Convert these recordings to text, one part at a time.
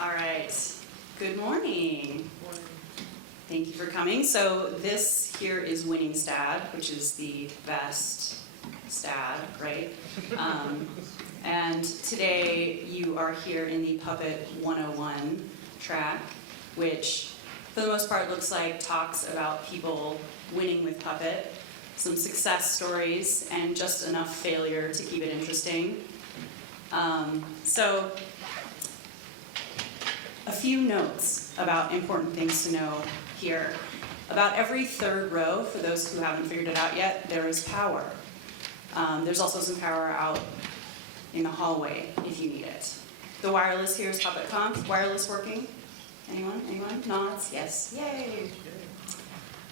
All right. Good morning. Thank you for coming. So this here is Winning Stad, which is the best stad, right? And today you are here in the Puppet 101 track, which for the most part looks like talks about people winning with Puppet, some success stories, and just enough failure to keep it interesting. So a few notes about important things to know here. About every third row, for those who haven't figured it out yet, there is power. There's also some power out in the hallway if you need it. The wireless here is PuppetConf. Wireless working? Anyone? Anyone? Nods? Yes. Yay!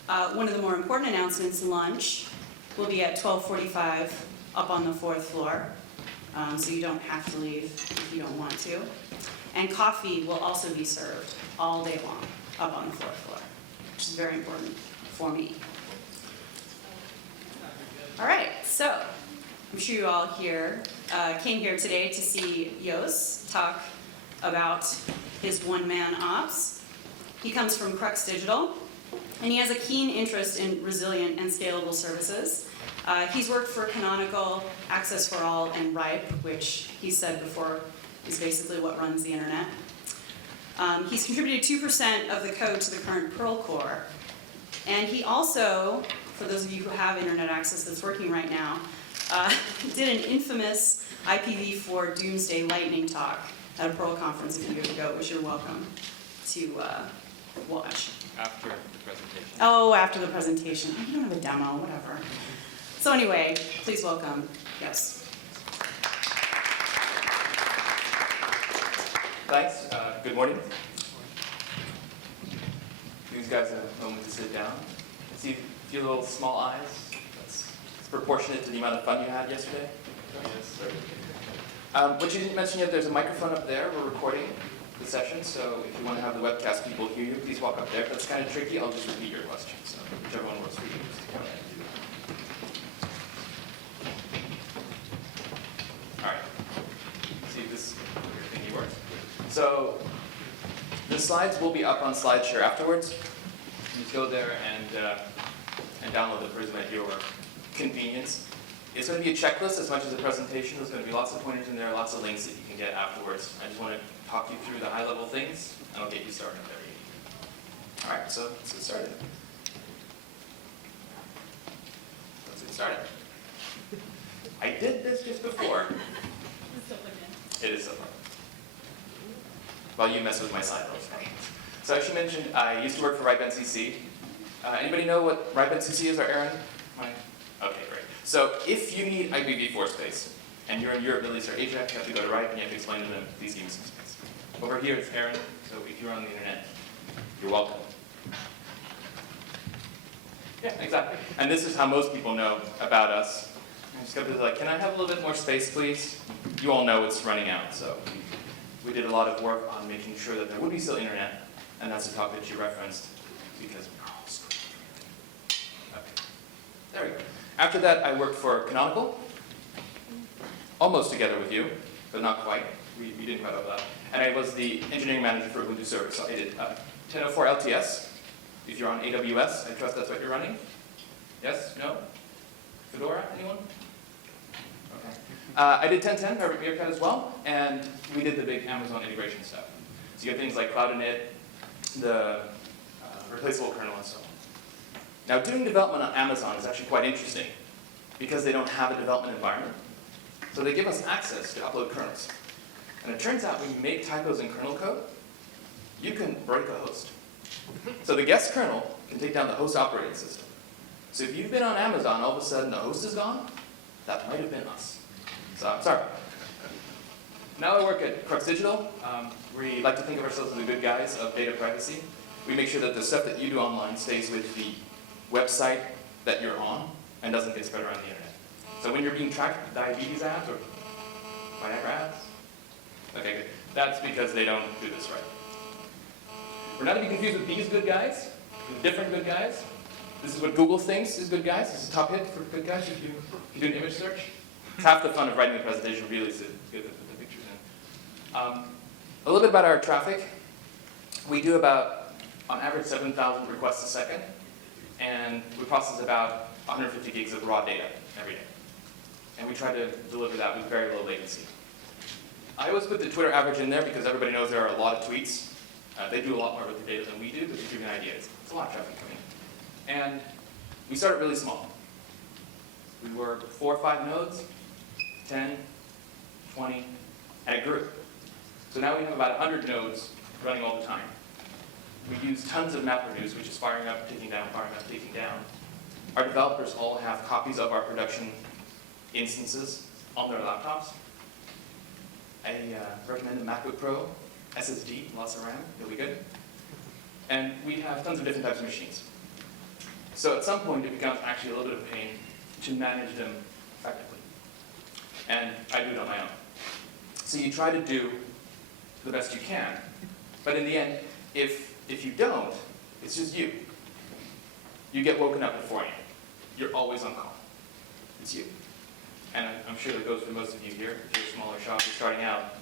One of the more important announcements, lunch, will be at 12:45 up on the 4th floor. So you don't have to leave if you don't want to. And coffee will also be served all day long up on the 4th floor, which is very important for me. All right, so I'm sure you all here came here today to see Jos talk about his one-man ops. He comes from Crux Digital, and he has a keen interest in resilient and scalable services. He's worked for Canonical, Access for All, and Ripe, which he said before is basically what runs the internet. He's contributed 2% of the code to the current Perl core. And he also, for those of you who have internet access that's working right now, did an infamous IPv4 Doomsday Lightning talk at a Perl conference a few years ago, which you're welcome to watch. After the presentation. Oh, after the presentation. You don't have a demo, whatever. So anyway, please welcome Jos. Thanks. Good morning. These guys have a moment to sit down. See a few little small eyes. It's proportionate to the amount of fun you had yesterday. Yes. What you didn't mention yet, there's a microphone up there. We're recording the session, so if you want to have the webcast people hear you, please walk up there. If that's kind of tricky, I'll just repeat your question. So whichever one works for you. Just go ahead. All right. See if this thingy works. So the slides will be up on SlideShare afterwards. You just go there and download the Prism at your convenience. It's going to be a checklist as much as a presentation. There's going to be lots of pointers in there, lots of links that you can get afterwards. I just want to talk you through the high-level things, and I'll get you started there. All right, so let's get started. I did this just before. It is so fun. While you mess with my side notes. So as you mentioned, I used to work for Ripe NCC. Anybody know what Ripe NCC is, or Aaron? Okay, great. So if you need IPv4 space, and you're in Europe, Middle East, or Asia, you have to go to Ripe and you have to explain to them, please give me some space. Over here, it's Aaron. So if you're on the internet, you're welcome. Yeah, exactly. And this is how most people know about us. I'm just going to be like, can I have a little bit more space, please? You all know it's running out, so we did a lot of work on making sure that there would be still internet, and that's a talk that you referenced, because we're all screwed. Okay, there we go. After that, I worked for Canonical, almost together with you, but not quite. We didn't quite overlap. And I was the engineering manager for Ubuntu servers, so I did 1004 LTS. If you're on AWS, I trust that's what you're running. Yes? No? Fedora? Anyone? Okay. I did 1010 or Meerkat as well, and we did the big Amazon integration stuff. So you have things like Cloud Init, the replaceable kernel, and so on. Now, doing development on Amazon is actually quite interesting because they don't have a development environment. So they give us access to upload kernels. And it turns out when you make typos in kernel code, you can break a host. So the guest kernel can take down the host operating system. So if you've been on Amazon, all of a sudden the host is gone, that might have been us. So I'm sorry. Now I work at Crux Digital. We like to think of ourselves as the good guys of data privacy. We make sure that the stuff that you do online stays with the website that you're on and doesn't get spread around the internet. So when you're being tracked with diabetes ads or Viagra ads, okay, good. That's because they don't do this right. We're not to be confused with these good guys, with different good guys. This is what Google thinks is good guys. This is a top hit for good guys if you do an image search. It's half the fun of writing the presentation, really, is to get the pictures in. A little bit about our traffic. We do about, on average, 7,000 requests a second, and we process about 150 gigs of raw data every day. And we try to deliver that with very low latency. I always put the Twitter average in there because everybody knows there are a lot of tweets. They do a lot more with the data than we do, but to give you an idea, it's a lot of traffic coming in. And we started really small. We were 4 or 5 nodes, 10, 20, and it grew. So now we have about 100 nodes running all the time. We use tons of MapReduce, which is firing up, taking down, firing up, taking down. Our developers all have copies of our production instances on their laptops. I recommend a MacBook Pro, SSD, lots of RAM, really good. And we have tons of different types of machines. So at some point, it becomes actually a little bit of a pain to manage them effectively. And I do it on my own. So you try to do the best you can, but in the end, if you don't, it's just you. You get woken up at 4 a.m. You're always on call. It's you. And I'm sure that goes for most of you here. If you're a smaller shop, you're starting out,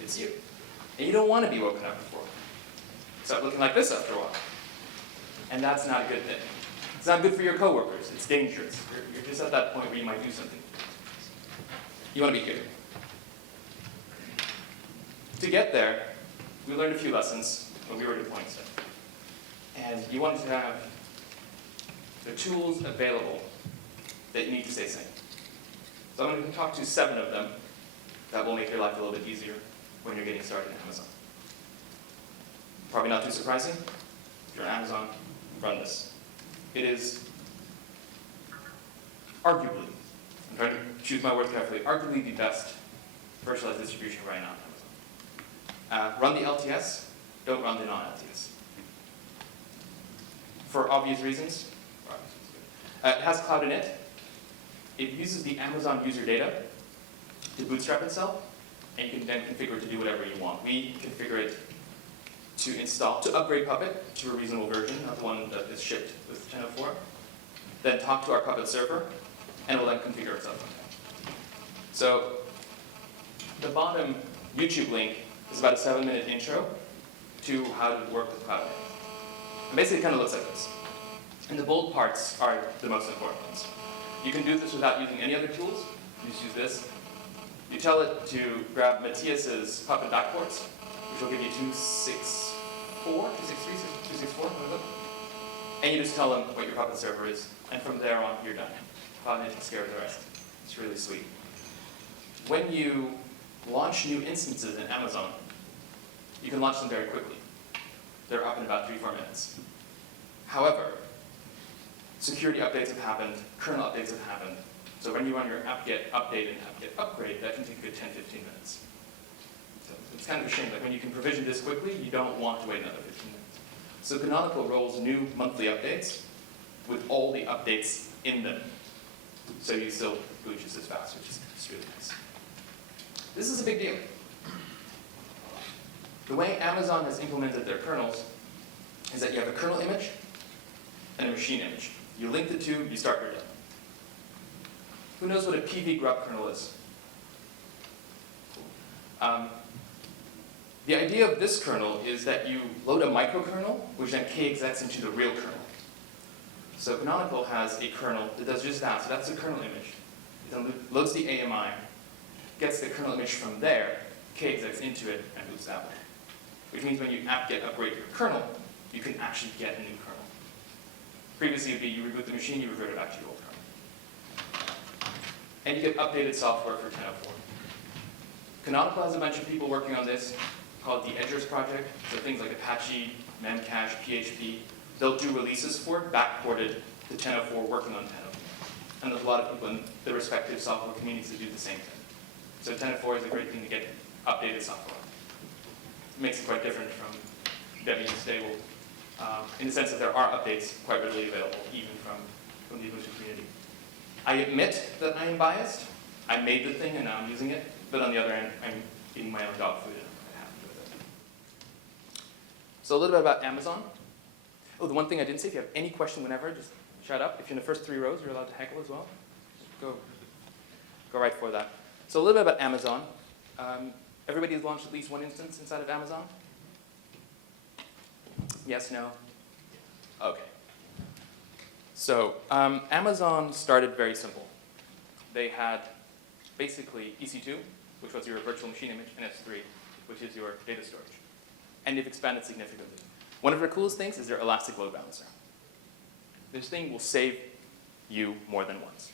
it's you. And you don't want to be woken up at 4 a.m. Start looking like this after a while. And that's not a good thing. It's not good for your coworkers. It's dangerous. You're just at that point where you might do something. You want to be good. To get there, we learned a few lessons when we were deploying stuff. And you want to have the tools available that you need to stay sane. So I'm going to talk to 7 of them that will make your life a little bit easier when you're getting started in Amazon. Probably not too surprising. If you're on Amazon, run this. It is arguably, I'm trying to choose my words carefully, arguably the best virtualized distribution right now on Amazon. Run the LTS, don't run the non-LTS. For obvious reasons. It has cloud in it. It uses the Amazon user data to bootstrap itself, and you can then configure it to do whatever you want. We configure it to upgrade Puppet to a reasonable version, not the one that is shipped with 10.04. Then talk to our Puppet server, and it will then configure itself. So the bottom YouTube link is about a 7-minute intro to how to work with Cloudkick. And basically it kind of looks like this. And the bold parts are the most important ones. You can do this without using any other tools. You just use this. You tell it to grab Matthias's Puppet backports, which will give you 264, 263, 264, and you just tell them what your Puppet server is, and from there on, you're done. Cloudkick takes care of the rest. It's really sweet. When you launch new instances in Amazon, you can launch them very quickly. They're up in about 3-4 minutes. However, security updates have happened, kernel updates have happened, so when you run your apt-get update and apt-get upgrade, that can take a good 10-15 minutes. So it's kind of a shame, like when you can provision this quickly, you don't want to wait another 15 minutes. So Canonical rolls new monthly updates with all the updates in them. So you still boot just as fast, which is really nice. This is a big deal. The way Amazon has implemented their kernels is that you have a kernel image and a machine image. You link the two, you start your done. Who knows what a PV grub kernel is? The idea of this kernel is that you load a microkernel, which then kexec's into the real kernel. So Canonical has a kernel that does just that. So that's the kernel image. It then loads the AMI, gets the kernel image from there, kexec's into it, and boots that way. Which means when you apt-get upgrade your kernel, you can actually get a new kernel. Previously, it would be you reboot the machine, you revert it back to your old kernel. And you get updated software for 10.04. Canonical has a bunch of people working on this, called the Edgers project. So things like Apache, Memcache, PHP. They'll do releases for it, backported to 10.04, working on 10.04. And there's a lot of people in the respective software communities that do the same thing. So 10.04 is a great thing to get updated software. It makes it quite different from Debian stable, in the sense that there are updates quite readily available, even from the Ubuntu community. I admit that I am biased. I made the thing and now I'm using it. But on the other hand, I'm eating my own dog food and I'm quite happy with it. So a little bit about Amazon. Oh, the one thing I didn't say, if you have any question whenever, just shout up. If you're in the first 3 rows, you're allowed to heckle as well. Go right for that. So a little bit about Amazon. Everybody's launched at least one instance inside of Amazon? Yes, no? Okay. So Amazon started very simple. They had basically EC2, which was your virtual machine image, and S3, which is your data storage. And they've expanded significantly. One of their coolest things is their elastic load balancer. This thing will save you more than once.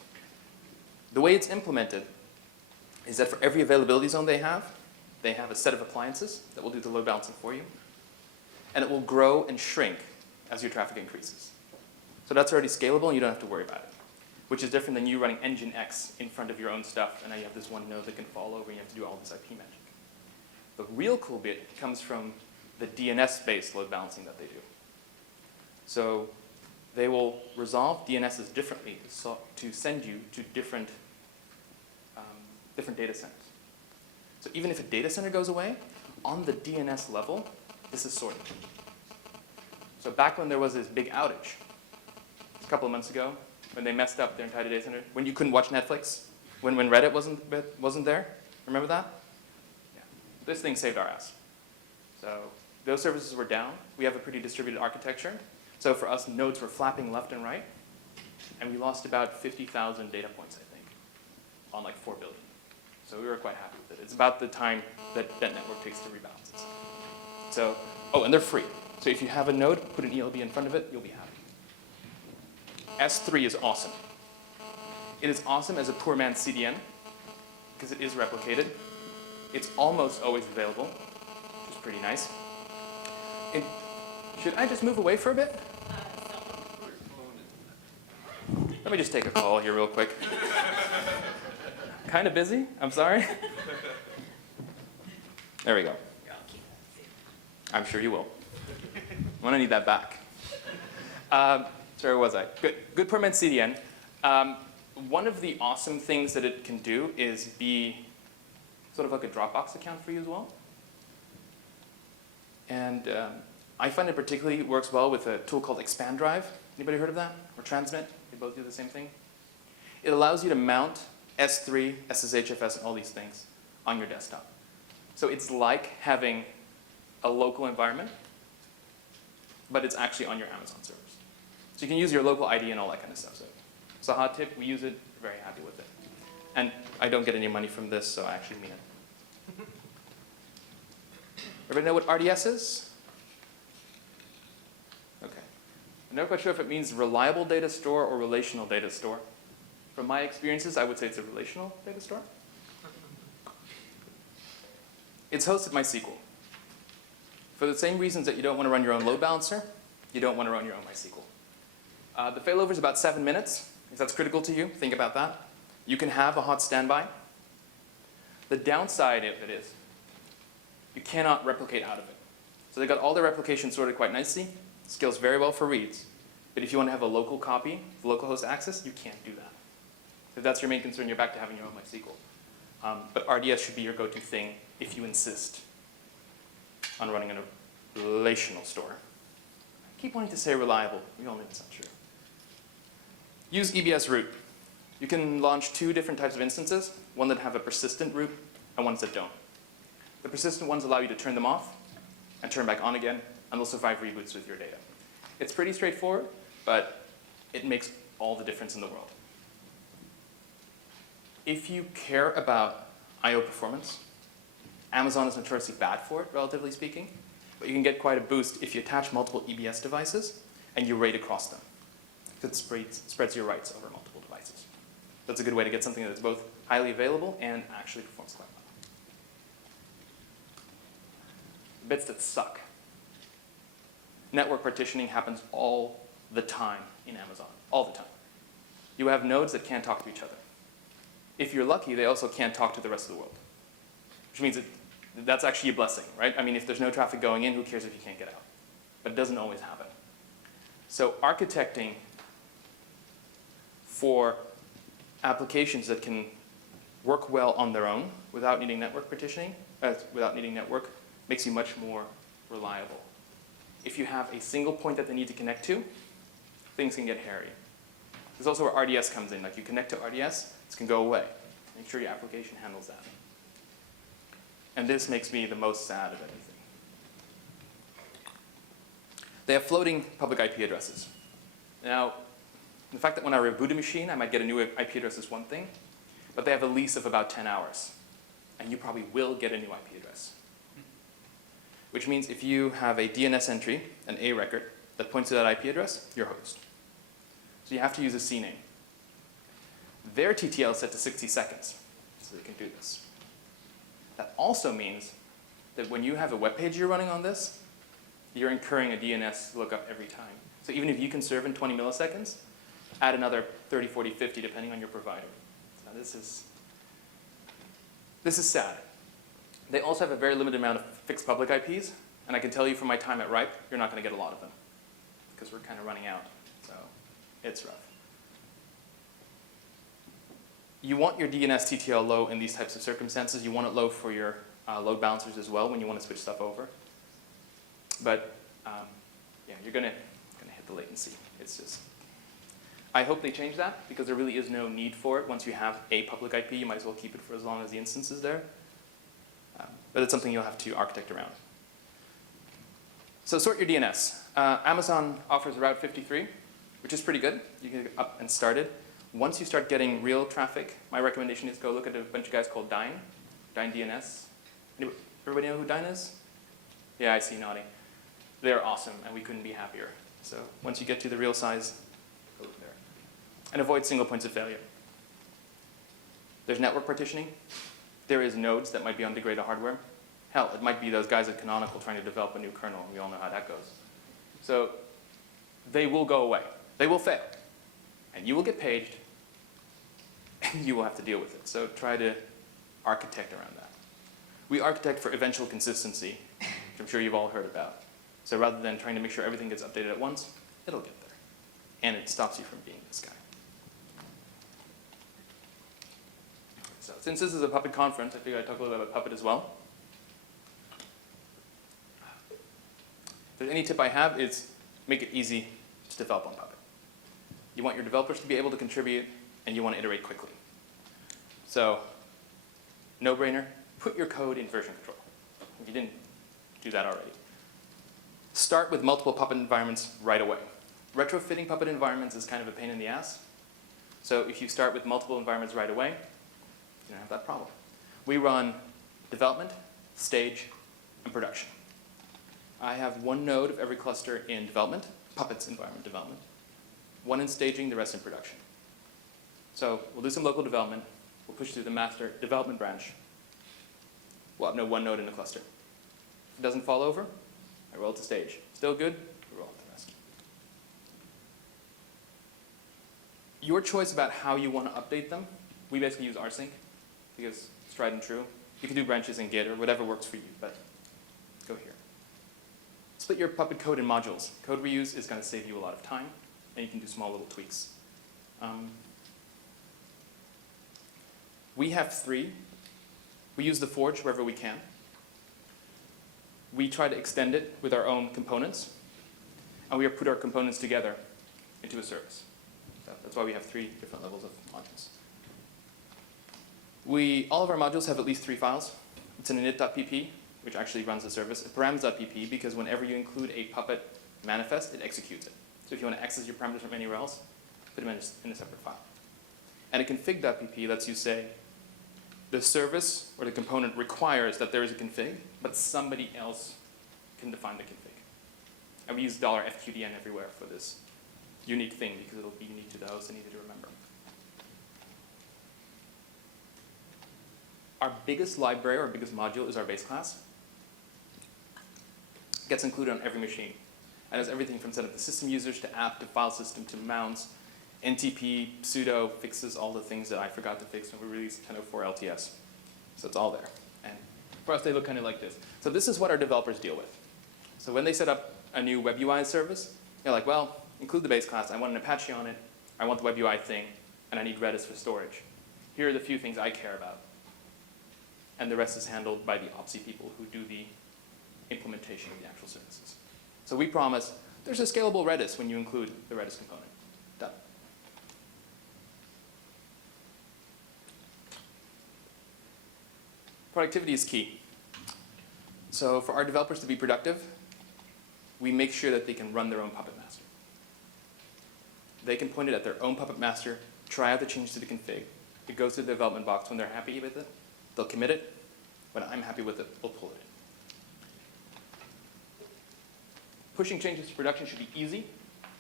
The way it's implemented is that for every availability zone they have a set of appliances that will do the load balancing for you. And it will grow and shrink as your traffic increases. So that's already scalable, and you don't have to worry about it, which is different than you running Nginx in front of your own stuff, and now you have this one node that can fall over, and you have to do all this IP magic. The real cool bit comes from the DNS-based load balancing that they do. So they will resolve DNSs differently to send you to different data centers. So even if a data center goes away, on the DNS level, this is sorted. So back when there was this big outage, a couple of months ago, when they messed up their entire data center, when you couldn't watch Netflix, when Reddit wasn't there, remember that? Yeah. This thing saved our ass. So those services were down. We have a pretty distributed architecture. So for us, nodes were flapping left and right, and we lost about 50,000 data points, I think, on like 4 billion. So we were quite happy with it. It's about the time that that network takes to rebalance itself. So, oh, and they're free. So if you have a node, put an ELB in front of it, you'll be happy. S3 is awesome. It is awesome as a poor man's CDN, because it is replicated. It's almost always available, which is pretty nice. And should I just move away for a bit? Let me just take a call here real quick. Kind of busy, I'm sorry. There we go. I'm sure you will. I'm gonna need that back. Sorry, where was I? Good permanent CDN. One of the awesome things that it can do is be sort of like a Dropbox account for you as well. And I find it particularly works well with a tool called Expand Drive. Anybody heard of that? Or Transmit? They both do the same thing. It allows you to mount S3, SSHFS, and all these things on your desktop. So it's like having a local environment, but it's actually on your Amazon servers. So you can use your local ID and all that kind of stuff. So it's a hot tip. We use it. We're very happy with it. And I don't get any money from this, so I actually mean it. Everybody know what RDS is? Okay. I'm not quite sure if it means reliable data store or relational data store. From my experiences, I would say it's a relational data store. It's hosted MySQL. For the same reasons that you don't want to run your own load balancer, you don't want to run your own MySQL. The failover is about 7 minutes. If that's critical to you, think about that. You can have a hot standby. The downside of it is you cannot replicate out of it. So they got all their replication sorted quite nicely. Scales very well for reads. But if you want to have a local copy, local host access, you can't do that. If that's your main concern, you're back to having your own MySQL. But RDS should be your go-to thing if you insist on running in a relational store. I keep wanting to say reliable. We all know it's not true. Use EBS root. You can launch 2 different types of instances, one that have a persistent root and ones that don't. The persistent ones allow you to turn them off and turn back on again, and they'll survive reboots with your data. It's pretty straightforward, but it makes all the difference in the world. If you care about I/O performance, Amazon is notoriously bad for it, relatively speaking, but you can get quite a boost if you attach multiple EBS devices and you RAID across them. It spreads your writes over multiple devices. That's a good way to get something that's both highly available and actually performs quite well. Bits that suck. Network partitioning happens all the time in Amazon, all the time. You have nodes that can't talk to each other. If you're lucky, they also can't talk to the rest of the world, which means that's actually a blessing, right? I mean, if there's no traffic going in, who cares if you can't get out? But it doesn't always happen. So architecting for applications that can work well on their own without needing network partitioning, without needing network, makes you much more reliable. If you have a single point that they need to connect to, things can get hairy. There's also where RDS comes in. Like you connect to RDS, this can go away. Make sure your application handles that. And this makes me the most sad of anything. They have floating public IP addresses. Now, the fact that when I reboot a machine, I might get a new IP address is one thing, but they have a lease of about 10 hours. And you probably will get a new IP address. Which means if you have a DNS entry, an A record, that points to that IP address, you're host. So you have to use a CNAME. Their TTL is set to 60 seconds, so they can do this. That also means that when you have a web page you're running on this, you're incurring a DNS lookup every time. So even if you can serve in 20 milliseconds, add another 30, 40, 50, depending on your provider. So this is sad. They also have a very limited amount of fixed public IPs, and I can tell you from my time at Ripe, you're not going to get a lot of them, because we're kind of running out. So it's rough. You want your DNS TTL low in these types of circumstances. You want it low for your load balancers as well when you want to switch stuff over. But yeah, you're going to hit the latency. It's just, I hope they change that, because there really is no need for it. Once you have a public IP, you might as well keep it for as long as the instance is there. But it's something you'll have to architect around. So sort your DNS. Amazon offers Route 53, which is pretty good. You can get up and started. Once you start getting real traffic, my recommendation is go look at a bunch of guys called Dyn DNS. Everybody know who Dyn is? Yeah, I see nodding. They're awesome, and we couldn't be happier. So once you get to the real size, go there. And avoid single points of failure. There's network partitioning. There is nodes that might be on degraded hardware. Hell, it might be those guys at Canonical trying to develop a new kernel, and we all know how that goes. So they will go away. They will fail. And you will get paged, and you will have to deal with it. So try to architect around that. We architect for eventual consistency, which I'm sure you've all heard about. So rather than trying to make sure everything gets updated at once, it'll get there. And it stops you from being this guy. So since this is a Puppet conference, I figured I'd talk a little bit about Puppet as well. If there's any tip I have, is make it easy to develop on Puppet. You want your developers to be able to contribute, and you want to iterate quickly. So, no-brainer, put your code in version control, if you didn't do that already. Start with multiple Puppet environments right away. Retrofitting Puppet environments is kind of a pain in the ass. So if you start with multiple environments right away, you don't have that problem. We run development, stage, and production. I have one node of every cluster in development, Puppet's environment development, one in staging, the rest in production. So we'll do some local development. We'll push through the master development branch. We'll have one node in the cluster. If it doesn't fall over, I roll it to stage. Still good, we roll it to rest. Your choice about how you want to update them, we basically use rsync because it's tried and true. You can do branches in Git or whatever works for you, but go here. Split your Puppet code in modules. Code reuse is going to save you a lot of time, and you can do small little tweaks. We have 3. We use the Forge wherever we can. We try to extend it with our own components, and we put our components together into a service. So that's why we have 3 different levels of modules. All of our modules have at least 3 files. It's an init.pp, which actually runs the service, a params.pp, because whenever you include a Puppet manifest, it executes it. So if you want to access your parameters from anywhere else, put them in a separate file. And a config.pp lets you say, the service or the component requires that there is a config, but somebody else can define the config. And we use $fqdn everywhere for this unique thing because it'll be unique to the host and easy to remember. Our biggest library or biggest module is our base class. It gets included on every machine. And has everything from set up the system users to app to file system to mounts. NTP, sudo fixes all the things that I forgot to fix when we released 10.04 LTS. So it's all there. And for us, they look kind of like this. So this is what our developers deal with. So when they set up a new web UI service, they're like, well, include the base class. I want an Apache on it. I want the web UI thing. And I need Redis for storage. Here are the few things I care about. And the rest is handled by the OPSI people who do the implementation of the actual services. So we promise there's a scalable Redis when you include the Redis component. Done. Productivity is key. So for our developers to be productive, we make sure that they can run their own Puppet Master. They can point it at their own Puppet Master, try out the changes to the config. It goes to the development box. When they're happy with it, they'll commit it. When I'm happy with it, we'll pull it in. Pushing changes to production should be easy,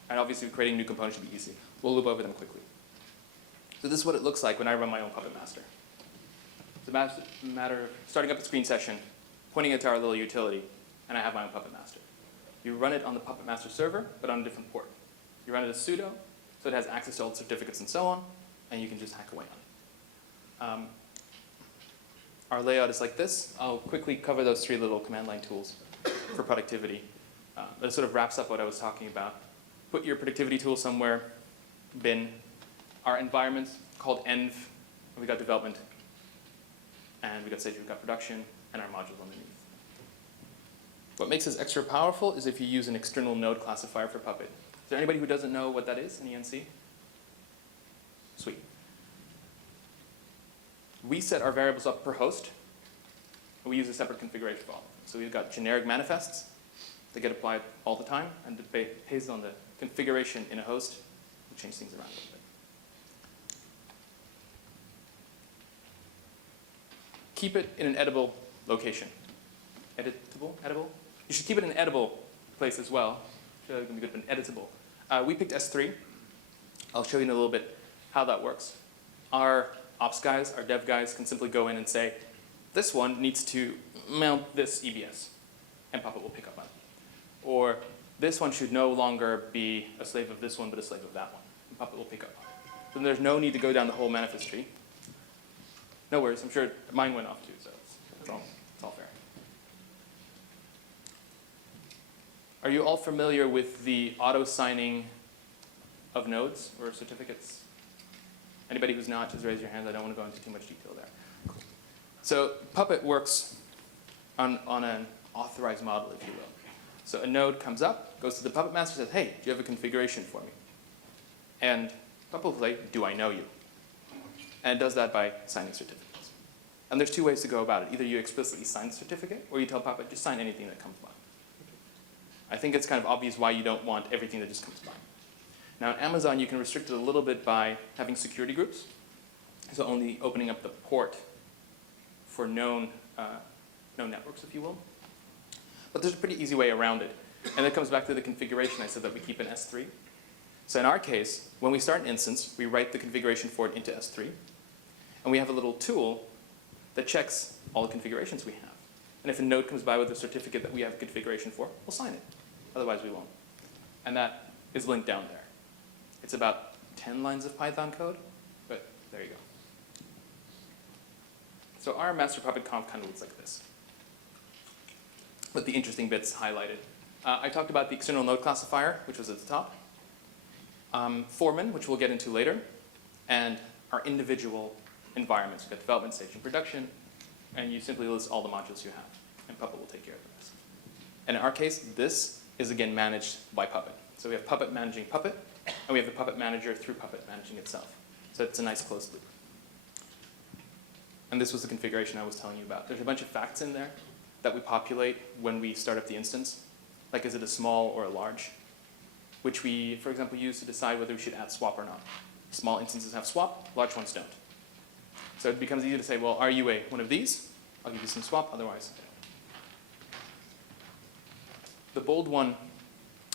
and obviously creating new components should be easy. We'll loop over them quickly. So this is what it looks like when I run my own Puppet Master. It's a matter of starting up a screen session, pointing it to our little utility, and I have my own Puppet Master. You run it on the Puppet Master server, but on a different port. You run it as sudo, so it has access to all the certificates and so on, and you can just hack away on it. Our layout is like this. I'll quickly cover those 3 little command line tools for productivity. That sort of wraps up what I was talking about. Put your productivity tool somewhere, bin. Our environment's called env. We got development, and we got stage, we got production, and our modules underneath. What makes this extra powerful is if you use an external node classifier for Puppet. Is there anybody who doesn't know what that is in ENC? Sweet. We set our variables up per host, and we use a separate configuration file. So we've got generic manifests that get applied all the time, and based on the configuration in a host, we change things around a little bit. Keep it in an edible location. Editable? Edible? You should keep it in an edible place as well. It's going to be good, but editable. We picked S3. I'll show you in a little bit how that works. Our ops guys, our dev guys can simply go in and say, this one needs to mount this EBS, and Puppet will pick up on it. Or this one should no longer be a slave of this one, but a slave of that one, and Puppet will pick up on it. So there's no need to go down the whole manifest tree. No worries, I'm sure mine went off too, so it's all fair. Are you all familiar with the auto-signing of nodes or certificates? Anybody who's not, just raise your hand. I don't want to go into too much detail there. Cool. So Puppet works on an authorized model, if you will. So a node comes up, goes to the Puppet Master, says, hey, do you have a configuration for me? And Puppet will say, do I know you? And it does that by signing certificates. And there's 2 ways to go about it. Either you explicitly sign the certificate, or you tell Puppet, just sign anything that comes by. I think it's kind of obvious why you don't want everything that just comes by. Now, on Amazon, you can restrict it a little bit by having security groups, so only opening up the port for known networks, if you will. But there's a pretty easy way around it. And it comes back to the configuration I said that we keep in S3. So in our case, when we start an instance, we write the configuration for it into S3. And we have a little tool that checks all the configurations we have. And if a node comes by with a certificate that we have a configuration for, we'll sign it. Otherwise, we won't. And that is linked down there. It's about 10 lines of Python code, but there you go. So our master PuppetConf kind of looks like this, with the interesting bits highlighted. I talked about the external node classifier, which was at the top. Foreman, which we'll get into later, and our individual environments. We've got development, stage, and production, and you simply list all the modules you have, and Puppet will take care of the rest. And in our case, this is again managed by Puppet. So we have Puppet managing Puppet, and we have the Puppet manager through Puppet managing itself. So it's a nice closed loop. And this was the configuration I was telling you about. There's a bunch of facts in there that we populate when we start up the instance. Like, is it a small or a large? Which we, for example, use to decide whether we should add swap or not. Small instances have swap, large ones don't. So it becomes easy to say, well, are you one of these? I'll give you some swap, otherwise. The bold one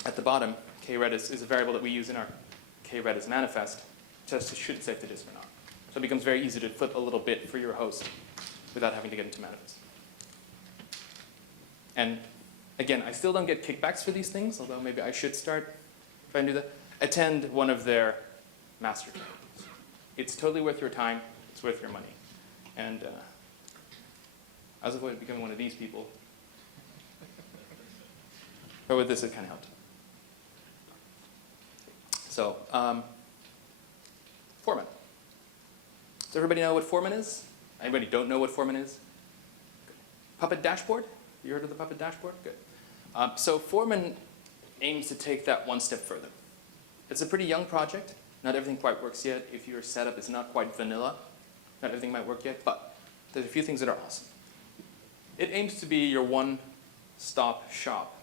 at the bottom, kredis, is a variable that we use in our kredis manifest, just should save to disk or not. So it becomes very easy to flip a little bit for your host without having to get into manifest. And again, I still don't get kickbacks for these things, although maybe I should start if I do that. Attend one of their master trainings. It's totally worth your time. It's worth your money. And I was avoiding becoming one of these people. But with this, it kind of helped. So, Foreman. Does everybody know what Foreman is? Anybody don't know what Foreman is? Good. Puppet dashboard? You heard of the Puppet dashboard? Good. So Foreman aims to take that one step further. It's a pretty young project. Not everything quite works yet. If your setup is not quite vanilla, not everything might work yet, but there's a few things that are awesome. It aims to be your one one-stop shop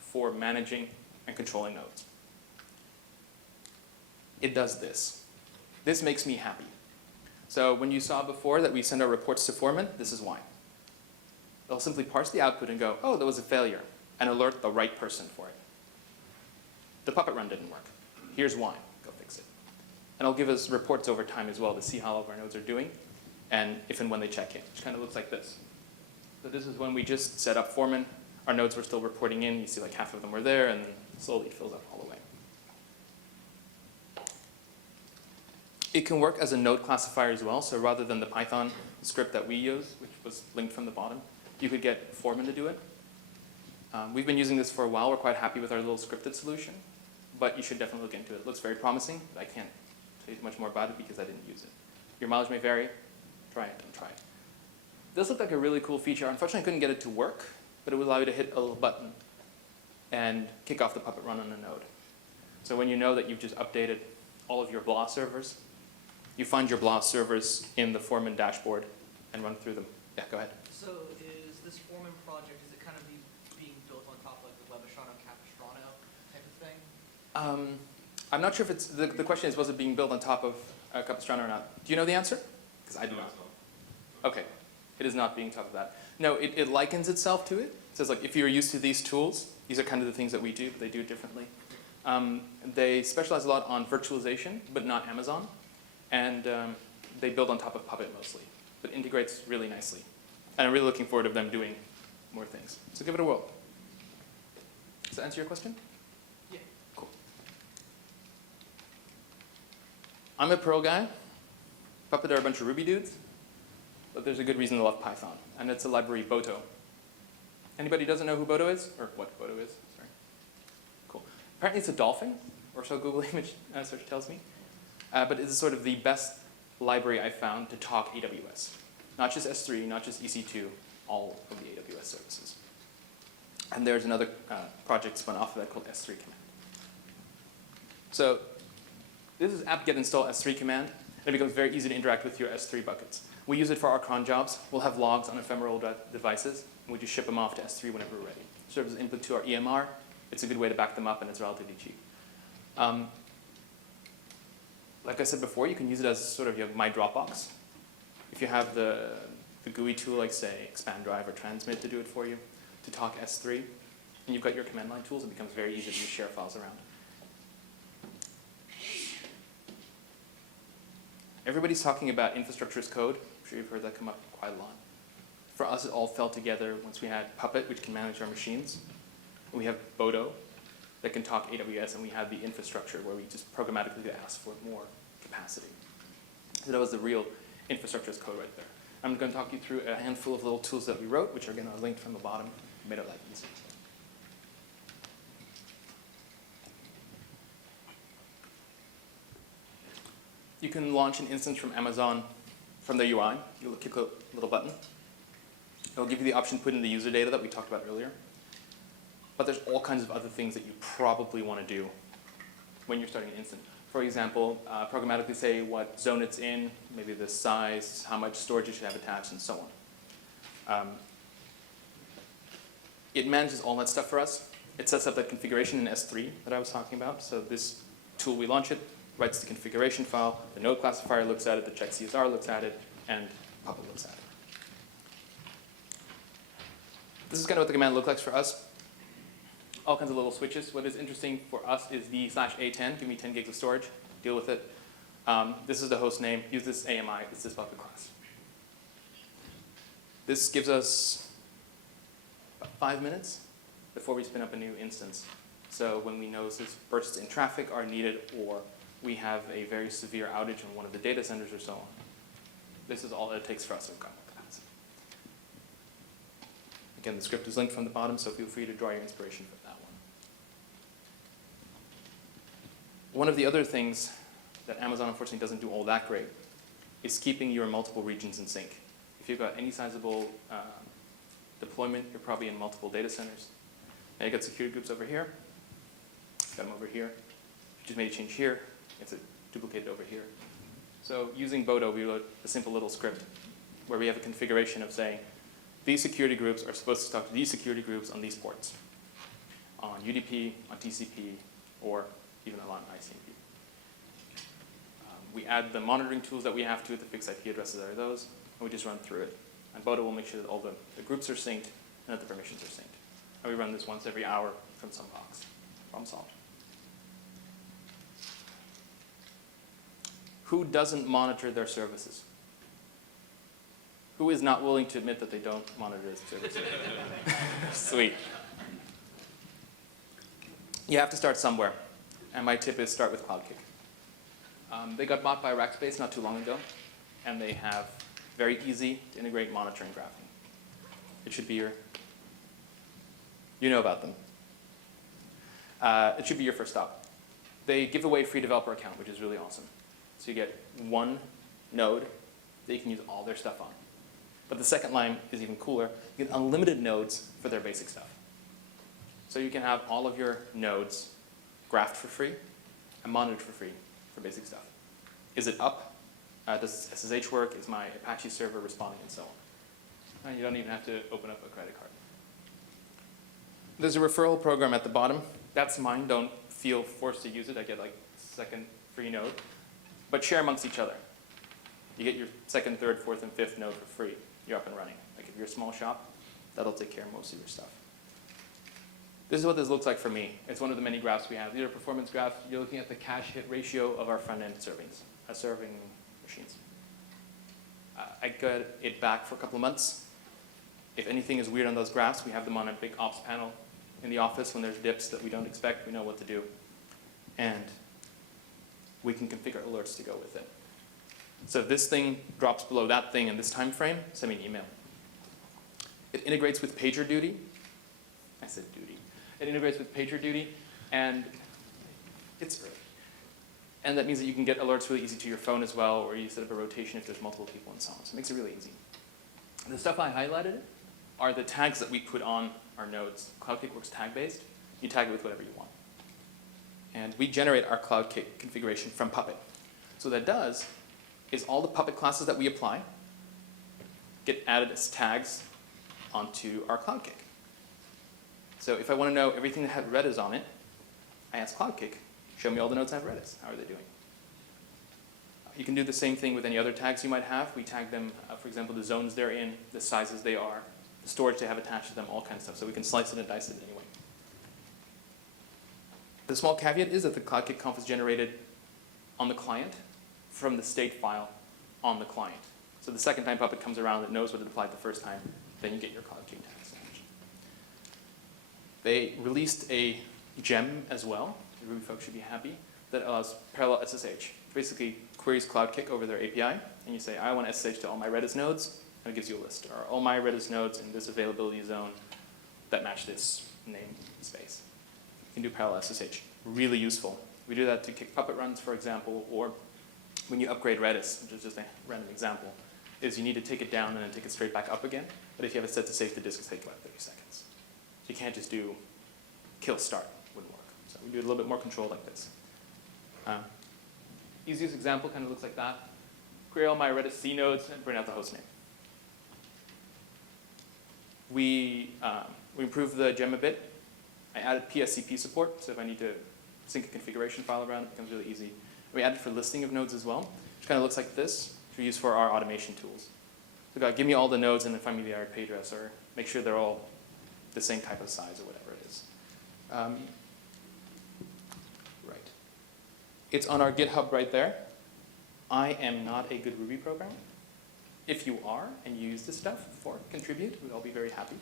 for managing and controlling nodes. It does this. This makes me happy. So when you saw before that we send our reports to foreman, this is why. They'll simply parse the output and go, oh, there was a failure, and alert the right person for it. The Puppet run didn't work. Here's why. Go fix it. And it'll give us reports over time as well to see how all of our nodes are doing, and if and when they check in, which kind of looks like this. So this is when we just set up foreman. Our nodes were still reporting in. You see like half of them were there, and then slowly it fills up all the way. It can work as a node classifier as well. So rather than the Python script that we use, which was linked from the bottom, you could get foreman to do it. We've been using this for a while. We're quite happy with our little scripted solution, but you should definitely look into it. It looks very promising, but I can't tell you much more about it because I didn't use it. Your mileage may vary. Try it, don't try it. This looked like a really cool feature. Unfortunately, I couldn't get it to work, but it would allow you to hit a little button and kick off the Puppet run on a node. So when you know that you've just updated all of your BLA servers, you find your BLA servers in the foreman dashboard and run through them. Yeah, go ahead. So is this foreman project, is it kind of being built on top of like the Webastrano Capistrano type of thing? I'm not sure if it's, the question is, was it being built on top of Capistrano or not? Do you know the answer? Because I do not. Okay, it is not being top of that. No, it likens itself to it. It says like, if you're used to these tools, these are kind of the things that we do, but they do it differently. They specialize a lot on virtualization, but not Amazon. And they build on top of Puppet mostly, but integrates really nicely. And I'm really looking forward to them doing more things. So give it a whirl. Does that answer your question? Yeah. Cool. I'm a Perl guy. Puppet are a bunch of Ruby dudes. But there's a good reason to love Python. And it's a library, boto. Anybody doesn't know who boto is? Or what boto is? Sorry. Cool. Apparently it's a dolphin, or so Google image search tells me. But it's sort of the best library I've found to talk AWS. Not just S3, not just EC2, all of the AWS services. And there's another project spun off of that called S3 command. So this is apt-get install S3 command. And it becomes very easy to interact with your S3 buckets. We use it for our cron jobs. We'll have logs on ephemeral devices, and we just ship them off to S3 whenever we're ready. It serves as input to our EMR. It's a good way to back them up, and it's relatively cheap. Like I said before, you can use it as sort of your My Dropbox. If you have the GUI tool, like say Expand Drive or Transmit to do it for you, to talk S3, and you've got your command line tools, it becomes very easy to just share files around. Everybody's talking about infrastructure as code. I'm sure you've heard that come up quite a lot. For us, it all fell together once we had Puppet, which can manage our machines. And we have Boto that can talk AWS, and we have the infrastructure where we just programmatically ask for more capacity. So that was the real infrastructure as code right there. I'm going to talk you through a handful of little tools that we wrote, which are again linked from the bottom, made it like easy. You can launch an instance from Amazon from the UI. You'll click a little button. It'll give you the option to put in the user data that we talked about earlier. But there's all kinds of other things that you probably want to do when you're starting an instance. For example, programmatically say what zone it's in, maybe the size, how much storage it should have attached, and so on. It manages all that stuff for us. It sets up that configuration in S3 that I was talking about. So this tool, we launch it, writes the configuration file, the node classifier looks at it, the check CSR looks at it, and Puppet looks at it. This is kind of what the command looks like for us. All kinds of little switches. What is interesting for us is the /A10, give me 10 gigs of storage, deal with it. This is the host name, use this AMI, it's this Puppet class. This gives us about 5 minutes before we spin up a new instance. So when we know this bursts in traffic are needed, or we have a very severe outage in one of the data centers or so on, this is all that it takes for us to come. Again, the script is linked from the bottom, so feel free to draw your inspiration from that one. One of the other things that Amazon unfortunately doesn't do all that great is keeping your multiple regions in sync. If you've got any sizable deployment, you're probably in multiple data centers. Now you've got security groups over here, got them over here. If you just made a change here, it's duplicated over here. So using Boto, we wrote a simple little script where we have a configuration of saying, these security groups are supposed to talk to these security groups on these ports, on UDP, on TCP, or even on ICMP. We add the monitoring tools that we have to fix IP addresses that are those, and we just run through it. And boto will make sure that all the groups are synced and that the permissions are synced. And we run this once every hour from some box. Problem solved. Who doesn't monitor their services? Who is not willing to admit that they don't monitor their services? Sweet. You have to start somewhere. And my tip is start with Cloudkick. They got bought by Rackspace not too long ago, and they have very easy to integrate monitoring graphing. It should be your, you know about them. It should be your first stop. They give away a free developer account, which is really awesome. So you get one node that you can use all their stuff on. But the second line is even cooler. You get unlimited nodes for their basic stuff. So you can have all of your nodes graphed for free and monitored for free for basic stuff. Is it up? Does SSH work? Is my Apache server responding, and so on? And you don't even have to open up a credit card. There's a referral program at the bottom. That's mine. Don't feel forced to use it. I get like second free node. But share amongst each other. You get your second, third, fourth, and fifth node for free. You're up and running. Like if you're a small shop, that'll take care of most of your stuff. This is what this looks like for me. It's one of the many graphs we have. These are performance graphs. You're looking at the cache hit ratio of our front-end serving machines. I got it back for a couple of months. If anything is weird on those graphs, we have them on a big ops panel in the office. When there's dips that we don't expect, we know what to do. And we can configure alerts to go with it. So if this thing drops below that thing in this time frame, send me an email. It integrates with PagerDuty. I said duty. It integrates with PagerDuty, and it's early. And that means that you can get alerts really easy to your phone as well, or you set up a rotation if there's multiple people and so on. So it makes it really easy. The stuff I highlighted are the tags that we put on our nodes. Cloudkick works tag-based. You tag it with whatever you want. And we generate our Cloudkick configuration from Puppet. So what that does is all the Puppet classes that we apply get added as tags onto our Cloudkick. So if I want to know everything that had Redis on it, I ask Cloudkick, show me all the nodes that have Redis. How are they doing? You can do the same thing with any other tags you might have. We tag them, for example, the zones they're in, the sizes they are, the storage they have attached to them, all kinds of stuff. So we can slice it and dice it anyway. The small caveat is that the Cloudkick conf is generated on the client from the state file on the client. So the second time Puppet comes around, it knows what it applied the first time, then you get your Cloudkick tags. They released a gem as well, the Ruby folks should be happy, that allows parallel SSH. Basically queries Cloudkick over their API, and you say, I want SSH to all my Redis nodes, and it gives you a list. Or all my Redis nodes in this availability zone that match this namespace. You can do parallel SSH. Really useful. We do that to kick Puppet runs, for example, or when you upgrade Redis, which is just a random example, is you need to take it down and then take it straight back up again. But if you have it set to save to disk, it's take about 30 seconds. So you can't just do kill start. Wouldn't work. So we do a little bit more control like this. Easiest example kind of looks like that. Query all my Redis C nodes and bring out the host name. We improved the gem a bit. I added PSCP support, so if I need to sync a configuration file around, it becomes really easy. We added for listing of nodes as well, which kind of looks like this, which we use for our automation tools. So give me all the nodes and then find me the IP address, or make sure they're all the same type of size or whatever it is. Right. It's on our GitHub right there. I am not a good Ruby programmer. If you are and you use this stuff for contribute, we'd all be very happy.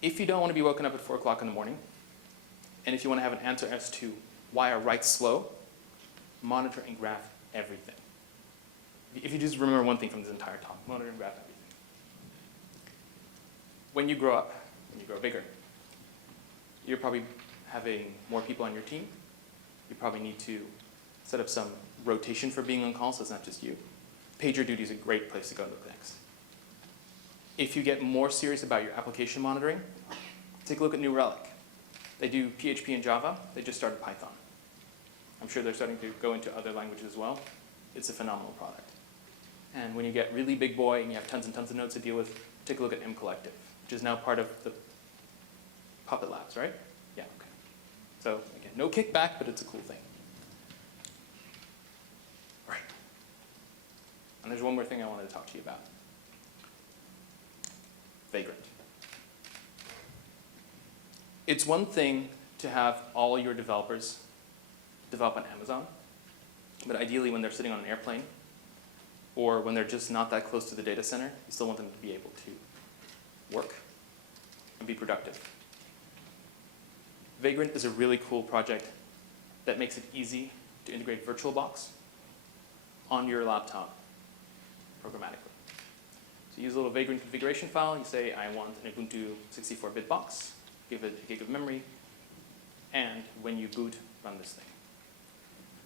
If you don't want to be woken up at 4 o'clock in the morning, and if you want to have an answer as to why are writes slow, monitor and graph everything. If you just remember one thing from this entire talk, monitor and graph everything. When you grow up, when you grow bigger, you're probably having more people on your team. You probably need to set up some rotation for being on call, so it's not just you. PagerDuty is a great place to go look next. If you get more serious about your application monitoring, take a look at New Relic. They do PHP and Java. They just started Python. I'm sure they're starting to go into other languages as well. It's a phenomenal product. And when you get really big boy and you have tons and tons of nodes to deal with, take a look at M Collective, which is now part of the Puppet Labs, right? Yeah, okay. So again, no kickback, but it's a cool thing. All right. And there's one more thing I wanted to talk to you about. Vagrant. It's one thing to have all your developers develop on Amazon, but ideally when they're sitting on an airplane or when they're just not that close to the data center, you still want them to be able to work and be productive. Vagrant is a really cool project that makes it easy to integrate VirtualBox on your laptop programmatically. So you use a little Vagrant configuration file. You say, I want an Ubuntu 64-bit box. Give it a gig of memory. And when you boot, run this thing.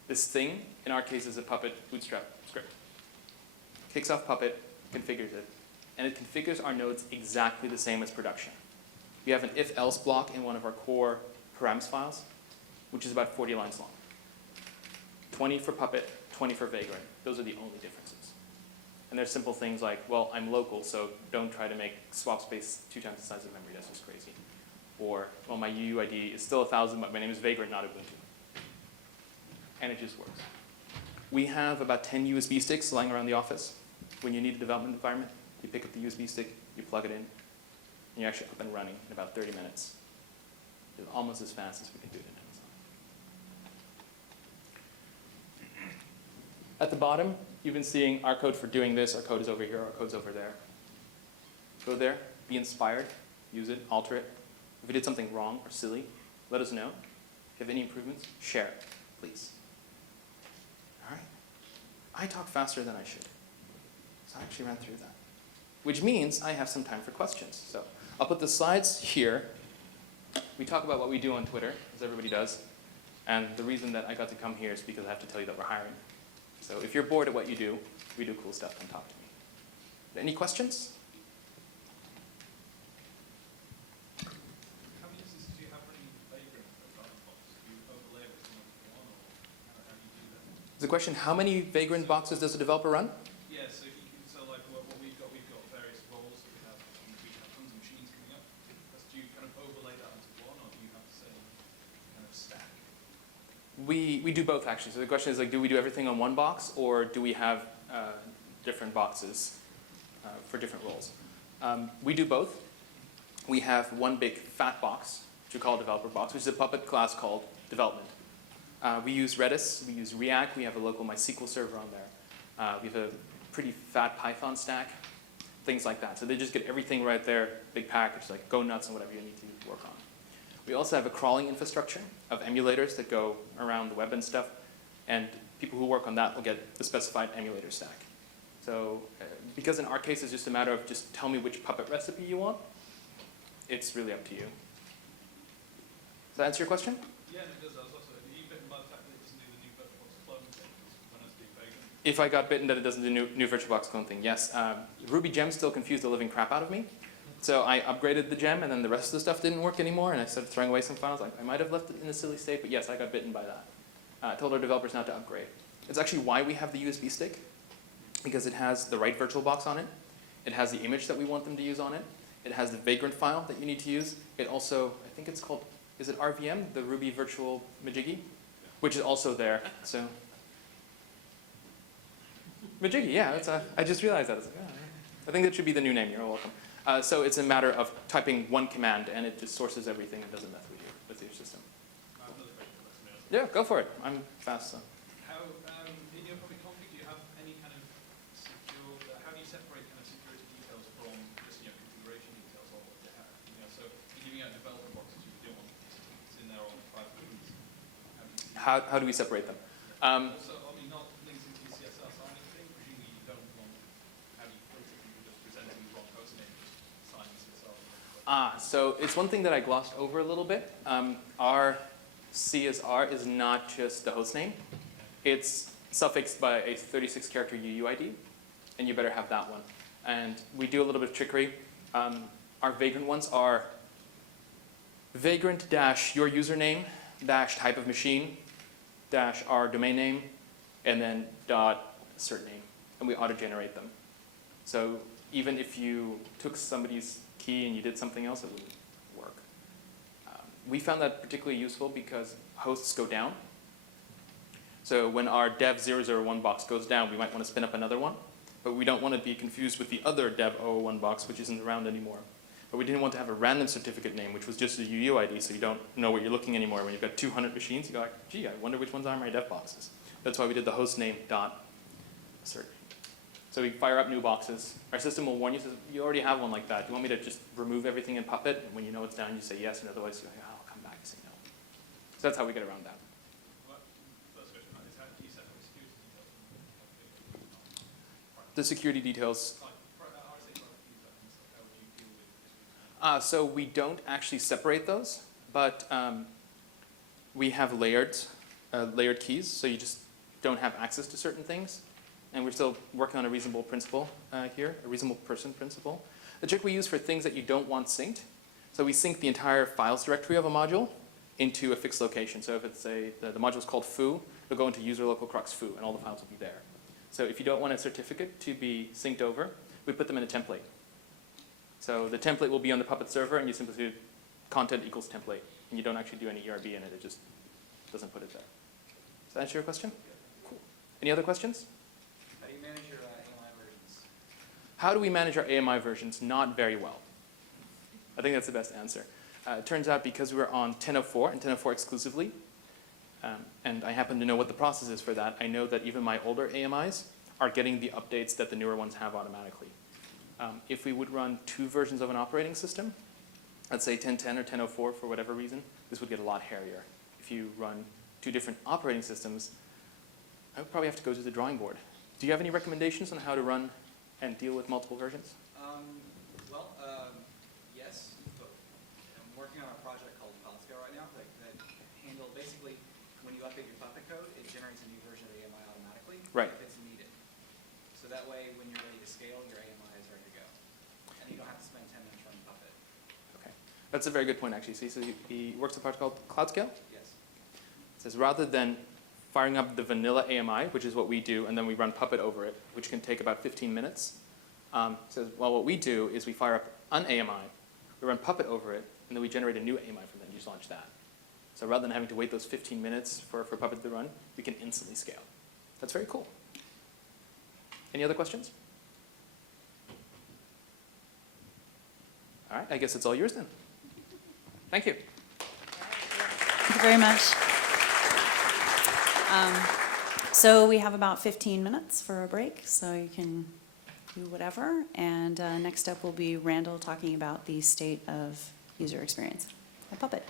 This thing, in our case, is a Puppet Bootstrap script. Kicks off Puppet, configures it, and it configures our nodes exactly the same as production. We have an if-else block in one of our core params files, which is about 40 lines long. 20 for Puppet, 20 for Vagrant. Those are the only differences. And there's simple things like, well, I'm local, so don't try to make swap space 2 times the size of memory. That's just crazy. Or, well, my UUID is still 1,000, but my name is Vagrant, not Ubuntu. And it just works. We have about 10 USB sticks lying around the office. When you need a development environment, you pick up the USB stick, you plug it in, and you're actually up and running in about 30 minutes. It's almost as fast as we can do it in Amazon. At the bottom, you've been seeing our code for doing this. Our code is over here. Our code's over there. Go there. Be inspired. Use it. Alter it. If we did something wrong or silly, let us know. If you have any improvements, share it, please. All right. I talk faster than I should. So I actually ran through that. Which means I have some time for questions. So I'll put the slides here. We talk about what we do on Twitter, as everybody does. And the reason that I got to come here is because I have to tell you that we're hiring. So if you're bored at what you do, we do cool stuff, come talk to me. Any questions? How many instances do you have running Vagrant at Firefox? Do you overlay it with one, or how do you do that? The question, how many Vagrant boxes does a developer run? Yeah, so like what we've got various roles that we have tons of machines coming up. Do you kind of overlay that onto one, or do you have the same kind of stack? We do both, actually. So the question is, like, do we do everything on one box, or do we have different boxes for different roles? We do both. We have one big fat box, which we call developer box, which is a Puppet class called development. We use Redis, we use React, we have a local MySQL server on there. We have a pretty fat Python stack, things like that. So they just get everything right there, big package, like go nuts and whatever you need to work on. We also have a crawling infrastructure of emulators that go around the web and stuff, and people who work on that will get the specified emulator stack. So because in our case it's just a matter of just tell me which Puppet recipe you want, it's really up to you. Does that answer your question? Yeah, it does. I was also, are you bitten by the fact that it doesn't do the new VirtualBox clone thing when it's being Vagrant? If I got bitten that it doesn't do new VirtualBox clone thing, yes. Ruby gem still confused the living crap out of me. So I upgraded the gem, and then the rest of the stuff didn't work anymore, and I started throwing away some files. I might have left it in a silly state, but yes, I got bitten by that. I told our developers not to upgrade. It's actually why we have the USB stick, because it has the right VirtualBox on it. It has the image that we want them to use on it. It has the Vagrant file that you need to use. It also, I think it's called, is it RVM, the Ruby Virtual Majiggy, which is also there. So Majiggy, yeah, that's I just realized that. I was like, oh, I think that should be the new name. You're welcome. So it's a matter of typing one command, and it just sources everything and doesn't mess with your system. I have another question. Yeah, go for it. I'm fast. So. How, in your PuppetConf, do you have any kind of secure, how do you separate kind of security details from just, configuration details or what they have? So you're giving out developer boxes, you don't want it's in there on private keys. How do we separate them? So, I mean, not links into the CSS or anything, presumably you don't want, how do you filter people just presenting the wrong host name, just sign this yourself? So it's one thing that I glossed over a little bit. Our CSR is not just the host name. It's suffixed by a 36-character UUID, and you better have that one. And we do a little bit of trickery. Our Vagrant ones are Vagrant dash your username dash type of machine dash our domain name, and then dot cert name. and we auto-generate them. So even if you took somebody's key and you did something else, it wouldn't work. We found that particularly useful because hosts go down. So when our dev 001 box goes down, we might want to spin up another one, but we don't want to be confused with the other dev 001 box, which isn't around anymore. But we didn't want to have a random certificate name, which was just a UUID, so you don't know what you're looking anymore. When you've got 200 machines, you go like, gee, I wonder which ones are my dev boxes. That's why we did the host name dot assert. So we fire up new boxes. Our system will warn you, says, you already have one like that. Do you want me to just remove everything in Puppet? And when you know it's down, you say yes, and otherwise you're like, oh, I'll come back and say no. So that's how we get around that. Well, first question is, how do you set up security details? The security details. How would you deal with? So we don't actually separate those, but we have layered keys, so you just don't have access to certain things. And we're still working on a reasonable principle here, a reasonable person principle. The trick we use for things that you don't want synced, so we sync the entire files directory of a module into a fixed location. So if it's the module is called foo, it'll go into user local crux foo, and all the files will be there. So if you don't want a certificate to be synced over, we put them in a template. So the template will be on the Puppet server, and you simply do content equals template. And you don't actually do any ERB in it. It just doesn't put it there. Does that answer your question? Cool. Any other questions? How do you manage your AMI versions? How do we manage our AMI versions? Not very well. I think that's the best answer. It turns out because we were on 10.04 and 10.04 exclusively, and I happen to know what the process is for that, I know that even my older AMIs are getting the updates that the newer ones have automatically. If we would run 2 versions of an operating system, let's say 10.10 or 10.04 for whatever reason, this would get a lot hairier. If you run 2 different operating systems, I would probably have to go to the drawing board. Do you have any recommendations on how to run and deal with multiple versions? Yes, but I'm working on a project called Cloudkick right now that handle basically when you update your Puppet code, it generates a new version of AMI automatically Right. if it's needed. So that way, when you're ready to scale, your AMI is ready to go, and you don't have to spend 10 minutes running Puppet. Okay, that's a very good point actually. See, so he works with a project called Cloudscale. Yes. It says rather than firing up the vanilla AMI, which is what we do, and then we run Puppet over it, which can take about 15 minutes. Says, well, what we do is we fire up an AMI, we run Puppet over it, and then we generate a new AMI from that and just launch that. So rather than having to wait those 15 minutes for Puppet to run, we can instantly scale. That's very cool. Any other questions? All right, I guess it's all yours then. Thank you. Thank you very much. So we have about 15 minutes for a break, so you can do whatever. And next up will be Randall talking about the state of user experience at Puppet.